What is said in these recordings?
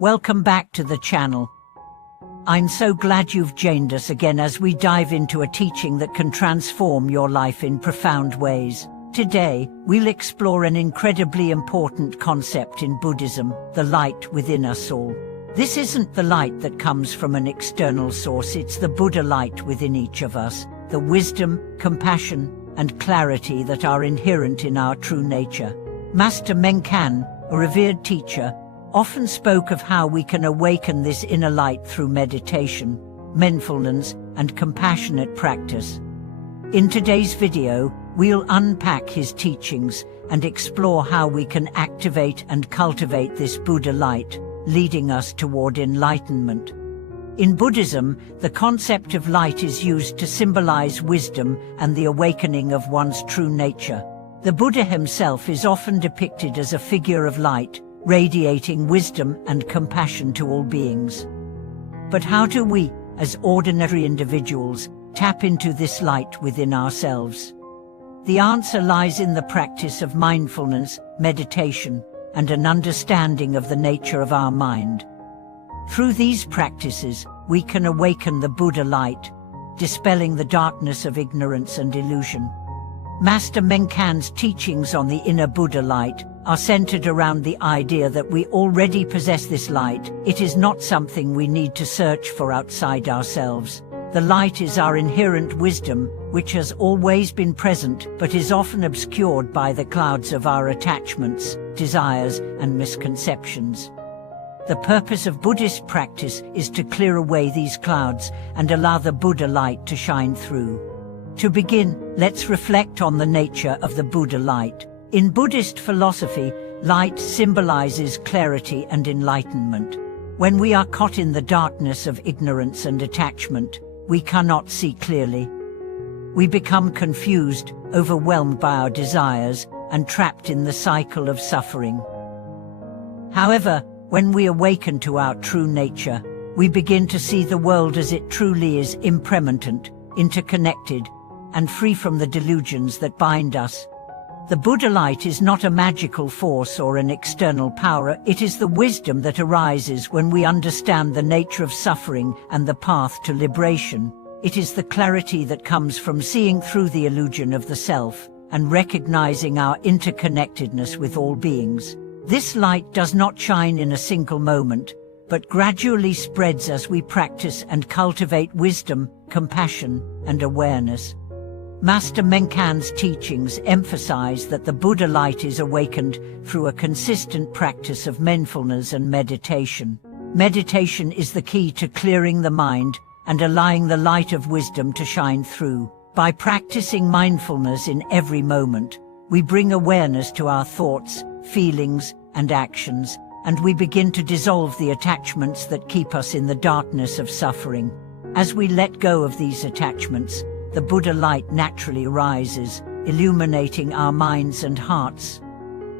Welcome back to the channel. I'm so glad you've joined us again as we dive into a teaching that can transform your life in profound ways. Today, we'll explore an incredibly important concept in Buddhism, the light within us all. This isn't the light that comes from an external source, it's the Buddha light within each of us, the wisdom, compassion, and clarity that are inherent in our true nature. Master Meng, a revered teacher, often spoke of how we can awaken this inner light through meditation, mindfulness, and compassionate practice. In today's video, we'll unpack his teachings and explore how we can activate and cultivate this Buddha light, leading us toward enlightenment. In Buddhism, the concept of light is used to symbolize wisdom and the awakening of one's true nature. The Buddha himself is often depicted as a figure of light, radiating wisdom and compassion to all beings. But how do we, as ordinary individuals, tap into this light within ourselves? The answer lies in the practice of mindfulness, meditation, and an understanding of the nature of our mind. Through these practices, we can awaken the Buddha light, dispelling the darkness of ignorance and illusion. Master Meng's teachings on the inner Buddha light are centered around the idea that we already possess this light. It is not something we need to search for outside ourselves. The light is our inherent wisdom, which has always been present but is often obscured by the clouds of our attachments, desires, and misconceptions. The purpose of Buddhist practice is to clear away these clouds and allow the Buddha light to shine through. To begin, let's reflect on the nature of the Buddha light. In Buddhist philosophy, light symbolizes clarity and enlightenment. When we are caught in the darkness of ignorance and attachment, we cannot see clearly. We become confused, overwhelmed by our desires, and trapped in the cycle of suffering. However, when we awaken to our true nature, we begin to see the world as it truly is: impermanent, interconnected, and free from the delusions that bind us. The Buddha light is not a magical force or an external power, it is the wisdom that arises when we understand the nature of suffering and the path to liberation. It is the clarity that comes from seeing through the illusion of the self and recognizing our interconnectedness with all beings. This light does not shine in a single moment, but gradually spreads as we practice and cultivate wisdom, compassion, and awareness. Master Meng's teachings emphasize that the Buddha light is awakened through a consistent practice of mindfulness and meditation. Meditation is the key to clearing the mind and allowing the light of wisdom to shine through. By practicing mindfulness in every moment, we bring awareness to our thoughts, feelings, and actions, and we begin to dissolve the attachments that keep us in the darkness of suffering. As we let go of these attachments, the Buddha light naturally rises, illuminating our minds and hearts.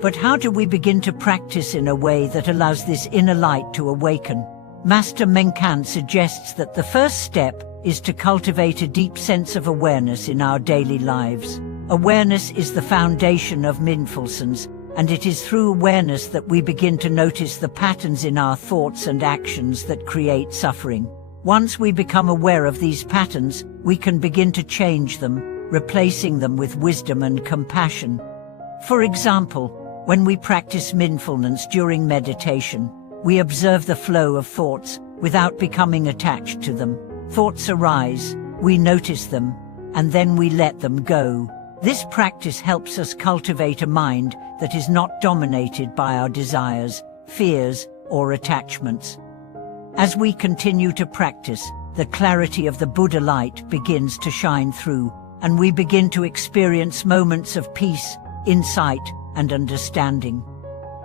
But how do we begin to practice in a way that allows this inner light to awaken? Master Meng suggests that the first step is to cultivate a deep sense of awareness in our daily lives. Awareness is the foundation of mindfulness, and it is through awareness that we begin to notice the patterns in our thoughts and actions that create suffering. Once we become aware of these patterns, we can begin to change them, replacing them with wisdom and compassion. For example, when we practice mindfulness during meditation, we observe the flow of thoughts without becoming attached to them. Thoughts arise, we notice them, and then we let them go. This practice helps us cultivate a mind that is not dominated by our desires, fears, or attachments. As we continue to practice, the clarity of the Buddha light begins to shine through, and we begin to experience moments of peace, insight, and understanding.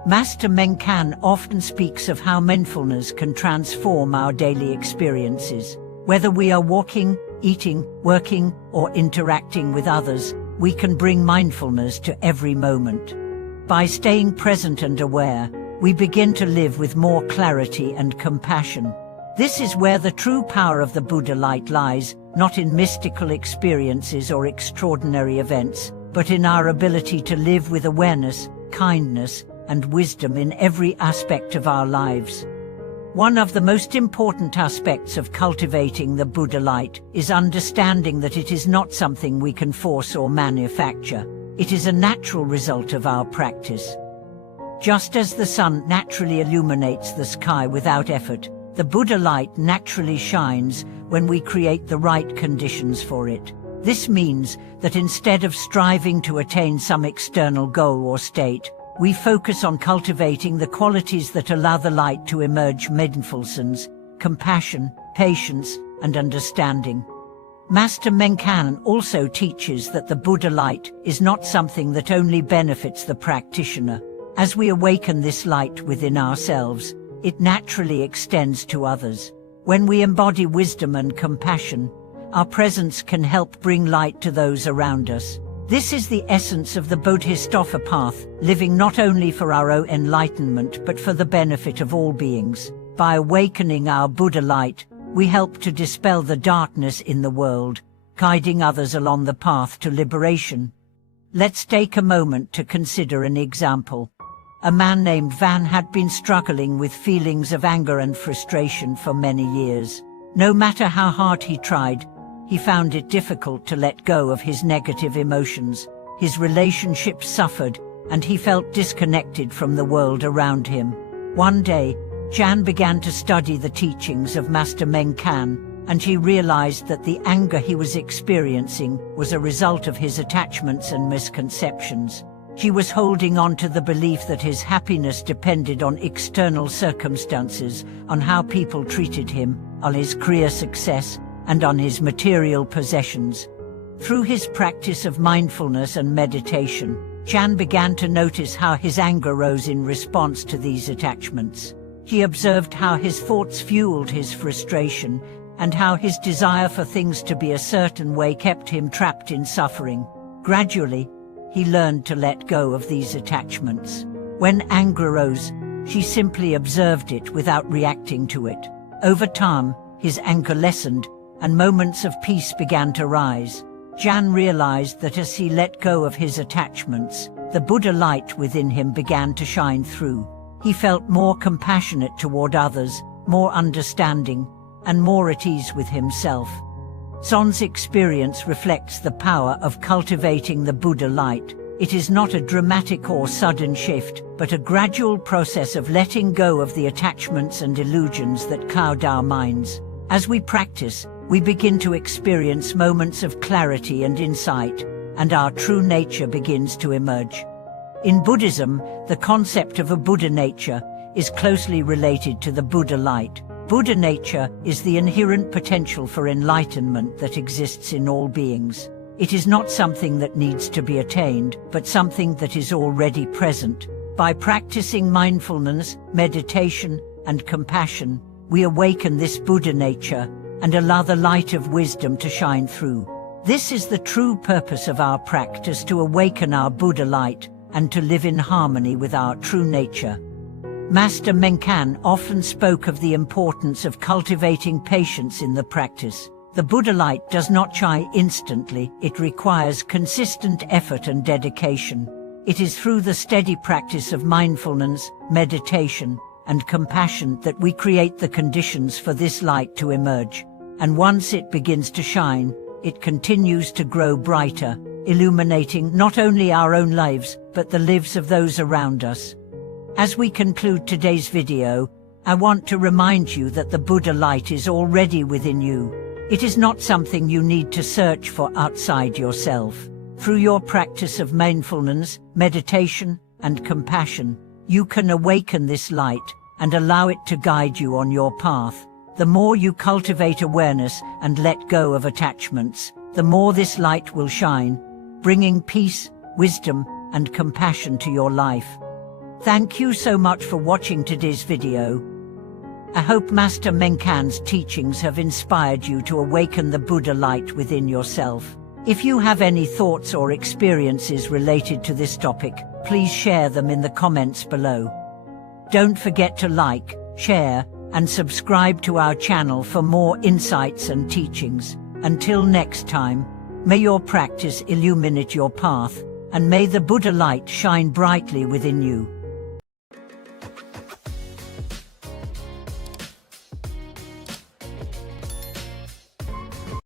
Master Meng often speaks of how mindfulness can transform our daily experiences. Whether we are walking, eating, working, or interacting with others, we can bring mindfulness to every moment. By staying present and aware, we begin to live with more clarity and compassion. This is where the true power of the Buddha light lies, not in mystical experiences or extraordinary events, but in our ability to live with awareness, kindness, and wisdom in every aspect of our lives. One of the most important aspects of cultivating the Buddha light is understanding that it is not something we can force or manufacture. It is a natural result of our practice. Just as the sun naturally illuminates the sky without effort, the Buddha light naturally shines when we create the right conditions for it. This means that instead of striving to attain some external goal or state, we focus on cultivating the qualities that allow the light to emerge: mindfulness, compassion, patience, and understanding. Master Meng also teaches that the Buddha light is not something that only benefits the practitioner. As we awaken this light within ourselves, it naturally extends to others. When we embody wisdom and compassion, our presence can help bring light to those around us. This is the essence of the Bodhisattva path, living not only for our own enlightenment but for the benefit of all beings. By awakening our Buddha light, we help to dispel the darkness in the world, guiding others along the path to liberation. Let's take a moment to consider an example. A man named Van had been struggling with feelings of anger and frustration for many years. No matter how hard he tried, he found it difficult to let go of his negative emotions. His relationships suffered, and he felt disconnected from the world around him. One day, Jan began to study the teachings of Master Meng, and she realized that the anger he was experiencing was a result of his attachments and misconceptions. She was holding on to the belief that his happiness depended on external circumstances, on how people treated him, on his career success, and on his material possessions. Through his practice of mindfulness and meditation, Jan began to notice how his anger rose in response to these attachments. He observed how his thoughts fueled his frustration, and how his desire for things to be a certain way kept him trapped in suffering. Gradually, he learned to let go of these attachments. When anger arose, she simply observed it without reacting to it. Over time, his anger lessened, and moments of peace began to rise. Jan realized that as he let go of his attachments, the Buddha light within him began to shine through. He felt more compassionate toward others, more understanding, and more at ease with himself. Zon's experience reflects the power of cultivating the Buddha light. It is not a dramatic or sudden shift, but a gradual process of letting go of the attachments and illusions that cloud our minds. As we practice, we begin to experience moments of clarity and insight, and our true nature begins to emerge. In Buddhism, the concept of a Buddha nature is closely related to the Buddha light. Buddha nature is the inherent potential for enlightenment that exists in all beings. It is not something that needs to be attained, but something that is already present. By practicing mindfulness, meditation, and compassion, we awaken this Buddha nature and allow the light of wisdom to shine through. This is the true purpose of our practice: to awaken our Buddha light and to live in harmony with our true nature. Master Meng often spoke of the importance of cultivating patience in the practice. The Buddha light does not shine instantly, it requires consistent effort and dedication. It is through the steady practice of mindfulness, meditation, and compassion that we create the conditions for this light to emerge. And once it begins to shine, it continues to grow brighter, illuminating not only our own lives, but the lives of those around us. As we conclude today's video, I want to remind you that the Buddha light is already within you. It is not something you need to search for outside yourself. Through your practice of mindfulness, meditation, and compassion, you can awaken this light and allow it to guide you on your path. The more you cultivate awareness and let go of attachments, the more this light will shine, bringing peace, wisdom, and compassion to your life. Thank you so much for watching today's video. I hope Master Meng's teachings have inspired you to awaken the Buddha light within yourself. If you have any thoughts or experiences related to this topic, please share them in the comments below. Don't forget to like, share, and subscribe to our channel for more insights and teachings. Until next time, may your practice illuminate your path, and may the Buddha light shine brightly within you.